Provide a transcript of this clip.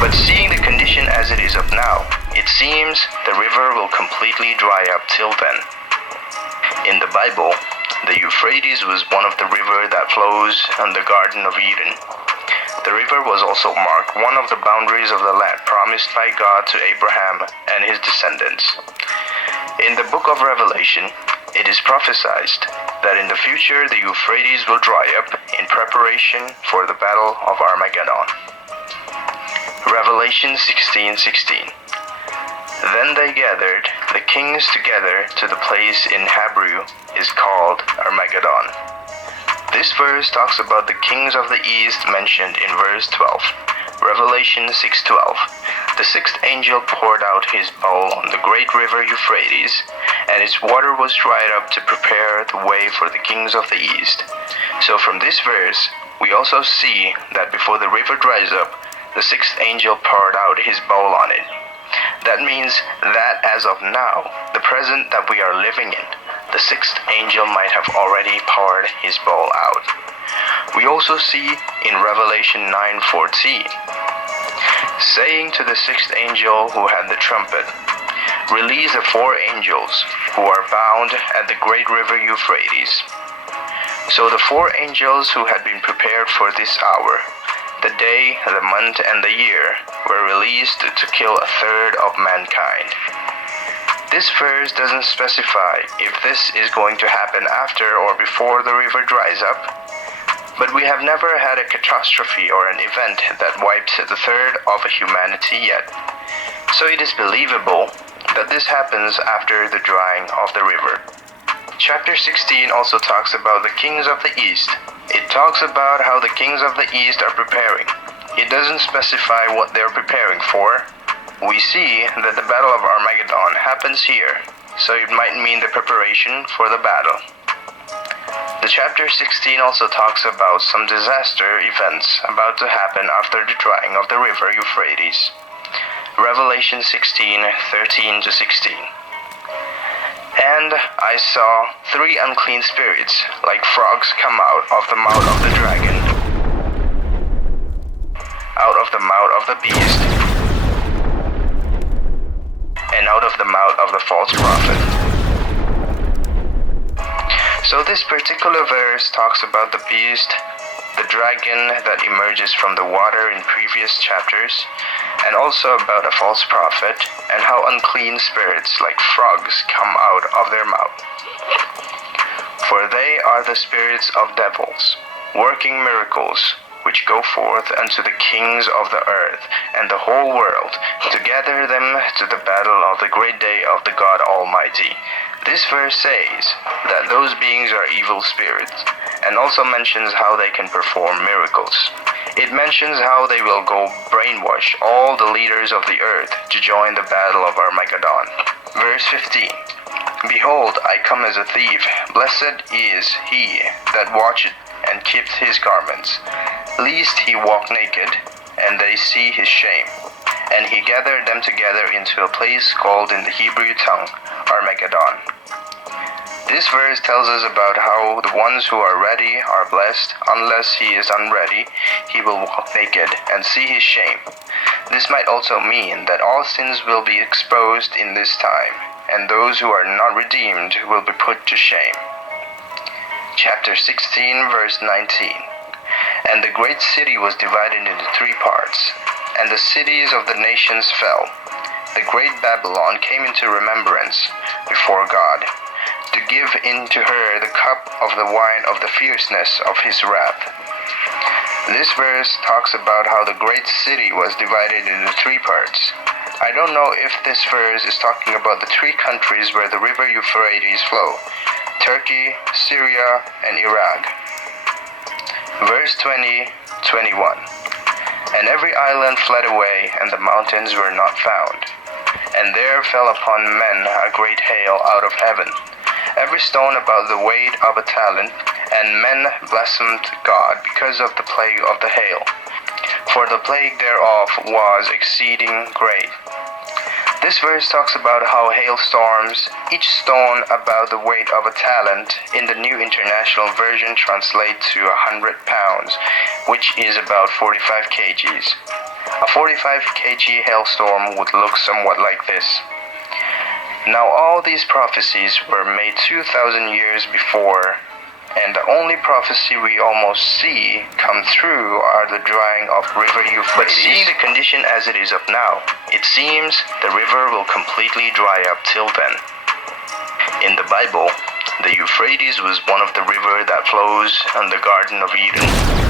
But seeing the condition as it is of now, it seems the river will completely dry up till then. In the Bible, the Euphrates was one of the rivers that flows in the Garden of Eden. The river was also marked one of the boundaries of the land promised by God to Abraham and his descendants. In the book of Revelation, it is prophesied that in the future the Euphrates will dry up in preparation for the battle of Armageddon. Revelation 16:16. Then they gathered the kings together to the place in Hebrew is called Armageddon. This verse talks about the kings of the east mentioned in verse 12. Revelation 6:12. The sixth angel poured out his bowl on the great river Euphrates, and its water was dried up to prepare the way for the kings of the east. So from this verse, we also see that before the river dries up, the sixth angel poured out his bowl on it. That means that as of now, the present that we are living in, the sixth angel might have already poured his bowl out. We also see in Revelation 9:14, saying to the sixth angel who had the trumpet, "Release the four angels who are bound at the great river Euphrates." So the four angels who had been prepared for this hour, the day, the month, and the year, were released to kill a third of mankind. This verse doesn't specify if this is going to happen after or before the river dries up, but we have never had a catastrophe or an event that wipes the third of humanity yet. So it is believable that this happens after the drying of the river. Chapter 16 also talks about the kings of the east. It talks about how the kings of the east are preparing. It doesn't specify what they're preparing for. We see that the battle of Armageddon happens here, so it might mean the preparation for the battle. The chapter 16 also talks about some disaster events about to happen after the drying of the river Euphrates. Revelation 16:13-16. And I saw three unclean spirits, like frogs, come out of the mouth of the dragon, out of the mouth of the beast, and out of the mouth of the false prophet. So this particular verse talks about the beast, the dragon that emerges from the water in previous chapters, and also about a false prophet, and how unclean spirits like frogs come out of their mouth. For they are the spirits of devils, working miracles, which go forth unto the kings of the earth and the whole world, to gather them to the battle of the great day of the God Almighty. This verse says that those beings are evil spirits, and also mentions how they can perform miracles. It mentions how they will go brainwash all the leaders of the earth to join the battle of Armageddon. Verse 15. Behold, I come as a thief. Blessed is he that watcheth and keepeth his garments, lest he walk naked, and they see his shame. And he gathered them together into a place called in the Hebrew tongue Armageddon. This verse tells us about how the ones who are ready are blessed. Unless he is unready, he will walk naked and see his shame. This might also mean that all sins will be exposed in this time, and those who are not redeemed will be put to shame. Chapter 16, verse 19. And the great city was divided into three parts, and the cities of the nations fell. The great Babylon came into remembrance before God, to give into her the cup of the wine of the fierceness of his wrath. This verse talks about how the great city was divided into three parts. I don't know if this verse is talking about the three countries where the river Euphrates flow: Turkey, Syria, and Iraq. Verse 20-21. And every island fled away, and the mountains were not found. And there fell upon men a great hail out of heaven, every stone about the weight of a talent, and men blasphemed God because of the plague of the hail. For the plague thereof was exceeding great. This verse talks about how hailstorms, each stone about the weight of a talent, in the New International Version translate to 100 pounds, which is about 45 kgs. A A 45 kg hailstorm would look somewhat like this. Now all these prophecies were made 2,000 years before, and the only prophecy we almost see come through are the drying of river Euphrates. But seeing the condition as it is up now, it seems the river will completely dry up till then. In the Bible, the Euphrates was one of the rivers that flows in the Garden of Eden.